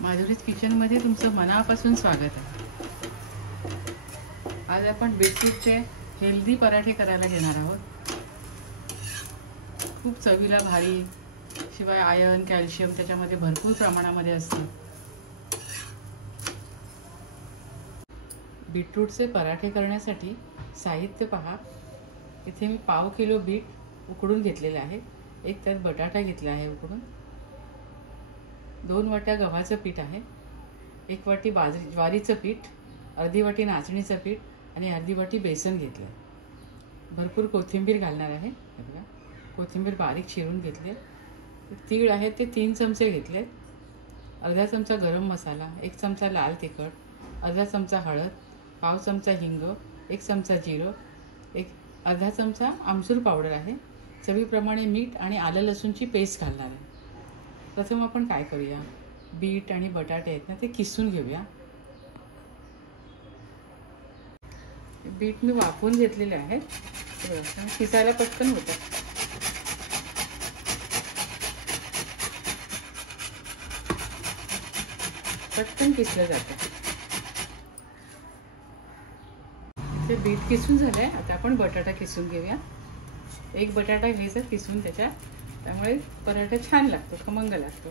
माधुरीज किचनमध्ये तुमचं मनापासून स्वागत आहे। आज आपण बीटरूटचे हेल्दी पराठे करायला घेणार आहोत। खूप चवीला भारी, शिवाय आयर्न कॅल्शियम त्याच्यामध्ये भरपूर प्रमाणामध्ये असतं। बीटरूटचे पराठे करण्यासाठी साहित्य पहा। इथे मी पाव किलो बीट उकडून घेतलेले आहे। एक त्यात बटाटा घेतला आहे उकडून। 2 वाट्या गव्हाचं पीठ आहे। 1 वाटी ज्वारीचं पीठ, अर्धी वाटी नाचणीचं पीठ आणि अर्धी वाटी बेसन घेतलं। भरपूर कोथिंबीर घालणार आहे। बघा, कोथिंबीर बारीक चिरून घेतली। तीळ आहे ते 3 चमचे घेतले। अर्धा चमचा गरम मसाला, 1 चमचा लाल तिखट, अर्धा चमचा हळद, पाव चमचा हिंग, 1 चमचा जिरं, अर्धा चमचा आमचूर पावडर आहे। चवीप्रमाणे मीठ आणि आलं लसूणची पेस्ट घालणार आहे। प्रथम आपण काय करूया, बीट आणि बटाटे आहेत ना ते किसून घेऊया। बीट मी वाफवून घेतलेले आहेत, किसायला पटकन होतं। पटकन किसलं जातं। ते बीट किसून झालंय। आता आपण बटाटा किसून घेऊया। 1 बटाटा घ्यायचा किसून त्याच्यात, त्यामुळे पराठा छान लागतो, खमंग लागतो।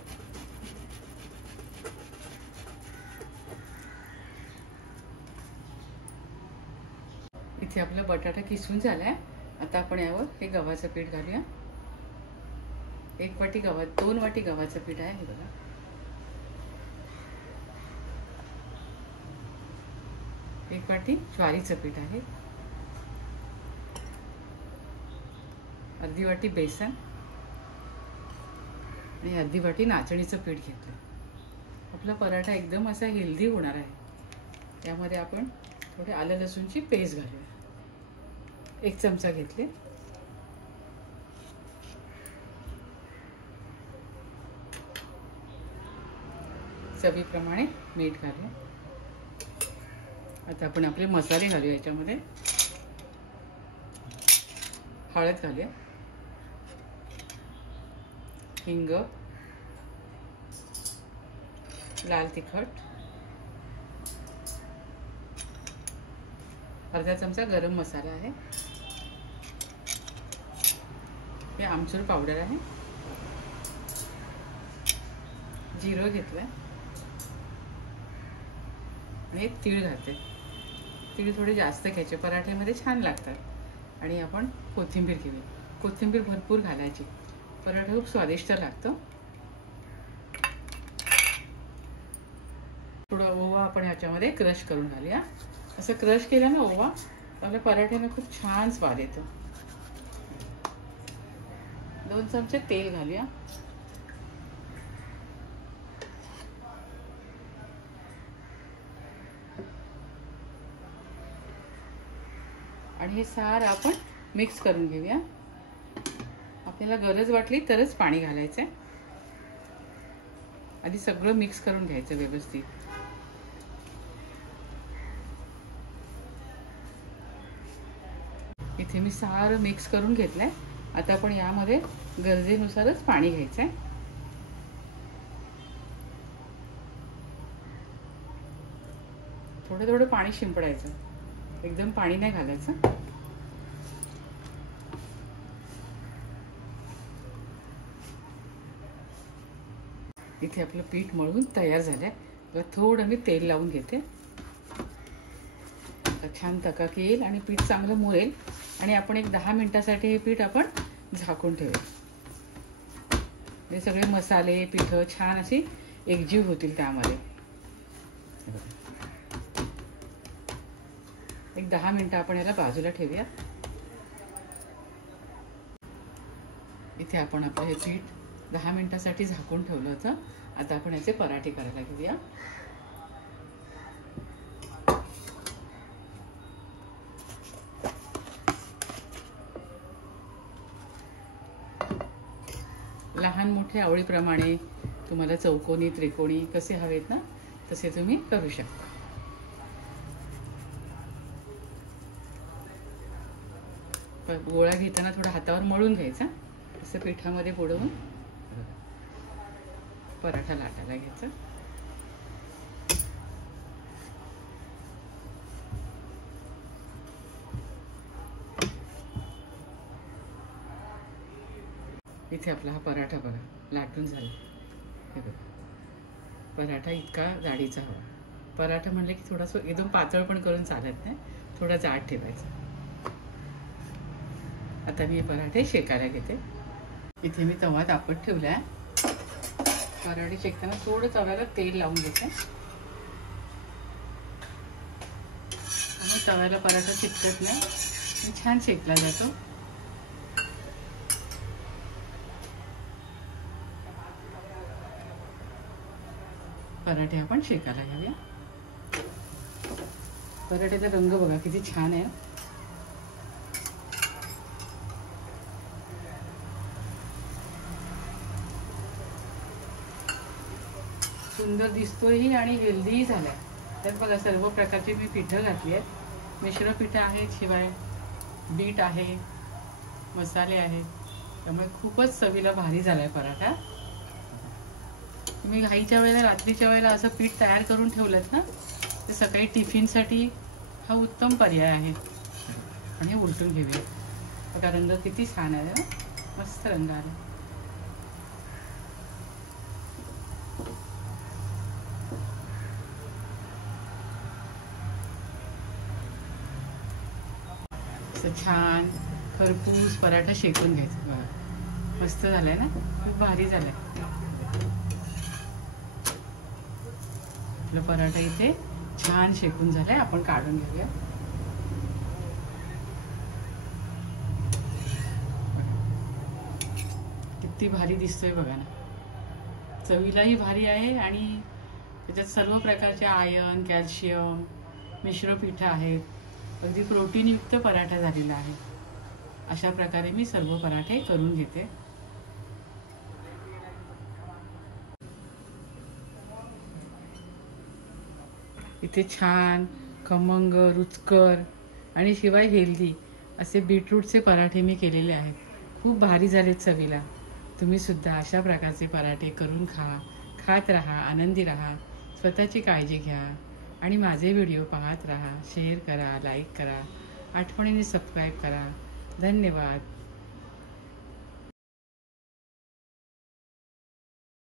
इथे आपला बटाटा किसून झालाय। आता आपण यावर हे गव्हाचं पीठ घालूया। 2 वाटी गव्हाचं पीठ आहे हे बघा। एक वाटी ज्वारीचं पीठ आहे, अर्धी वाटी बेसन आणि अर्धी वाटी नाचणीचं पीठ घेतलं। आपला पराठा एकदम असा हेल्दी होणार आहे। त्यामध्ये आपण थोडे आलं लसूणची पेस्ट घालूया। 1 चमचा घेतले। चवीप्रमाणे मीठ घालूया। आता आपण आपले मसाले घालूया। याच्यामध्ये हळद घालूया, हिंग, लाल तिखट, अर्धा चमचा गरम मसाला आहे, हे आमचूर पावडर आहे, जिरं घेतलंय आणि तीळ घालते। तीळ थोडे जास्त घ्यायचे, पराठ्यामध्ये छान लागतात। आणि आपण कोथिंबीर घेऊया। कोथिंबीर भरपूर घालायची, पराठा खूप स्वादिष्ट लागतो। थोडा ओवा आपण ह्याच्यामध्ये क्रश करून घालूया। असं क्रश केलं ना ओवा, आपल्या पराठ्याला खूप छान स्वाद येतो। 2 चमचे तेल घालूया। आणि हे सारं आपण मिक्स करून घेऊया। आपल्याला गरज वाटली तरच पाणी घालायचंय। आधी सगळं मिक्स करून घ्यायचं व्यवस्थित। इथे मी सारं मिक्स करून घेतलंय। आता आपण यामध्ये गरजेनुसारच पाणी घ्यायचंय। थोडं थोडं पाणी शिंपडायचं, एकदम पाणी नाही घालायचं। इथे आपलं पीठ मळून तयार झालंय। तर थोडं मी तेल लावून घेते। छान तकाकी येईल आणि पीठ चांगलं मुरेल आणि आपण एक 10 मिनिटासाठी हे पीठ आपण झाकून ठेवूया। हे सगळे मसाले पीठ छान अशी एकजीव होतील त्यामध्ये। एक 10 मिनिटं आपण याला बाजूला ठेवूया। इथे आपण आपलं हे पीठ 10 मिनिटासाठी झाकून ठेवलं होतं। आता आपण याचे पराठे करायला घेऊया। लहान मोठे आवडीप्रमाणे तुम्हाला चौकोनी त्रिकोणी कसे हवेत ना तसे तुम्ही करू शकता। गोळा घेताना थोडा हातावर मळून घ्यायचा, असं पिठामध्ये बुडवून पराठा लाटायला घ्यायचा। इथे आपला हा पराठा बघा लाटून झाला. हे बघा पराठा इतका जाडीचा हवा. पराठा म्हणलं की थोडासा एकदम पातळ पण करून चालत नाही, थोडा जाड ठेवायचा. आता मी हे पराठे शेकायला घेते. इथे मी तवा तापत ठेवला आहे. पराठे शेकताना थोडं तव्याला तेल लावून घेते. मग तव्याला पराठा चिकटत नाही, छान शेकला जातो. पराठे आपण शेकायला घ्यावे. पराठ्याचा रंग बघा किती छान आहे. सुंदर दिसतोही आणि हेल्दीही झालाय. त्यात बघा सर्व प्रकारची मी पिठं घातली आहेत. मिश्र पिठं आहेत, शिवाय बीट आहे, मसाले आहेत. त्यामुळे खूपच चवीला भारी झालाय पराठा. तुम्ही घाईच्या वेळेला रात्रीच्या वेळेला असं पीठ तयार करून ठेवलं ना, ते सकाळी टिफिनसाठी हा उत्तम पर्याय आहे. आणि हे उलटून घेऊया. बघा रंग किती छान आहे ना, मस्त रंग आला. असं छान खरपूस पराठा शेकून घ्यायचा. बघा मस्त झालाय ना, खूप भारी झालाय आपला पराठा. इथे छान शेकून झालाय. आपण काढून घेऊया. किती भारी दिसतोय बघा ना. चवीलाही भारी आहे आणि त्याच्यात सर्व प्रकारचे आयर्न, कॅल्शियम, मिश्र पिठं आहेत. अगदी प्रोटीनयुक्त पराठा झालेला आहे. अशा प्रकारे मी सर्व पराठे करून घेते. इथे छान खमंग, रुचकर आणि शिवाय हेल्दी असे बीटरूटचे पराठे मी केलेले आहेत. खूप भारी झालेत चवीला. तुम्ही सुद्धा अशा प्रकारचे पराठे करून खात राहा, आनंदी राहा, स्वतःची काळजी घ्या आणि माझे व्हिडिओ पाहत राहा. शेअर करा, लाईक करा, आठवणीने सबस्क्राईब करा. धन्यवाद.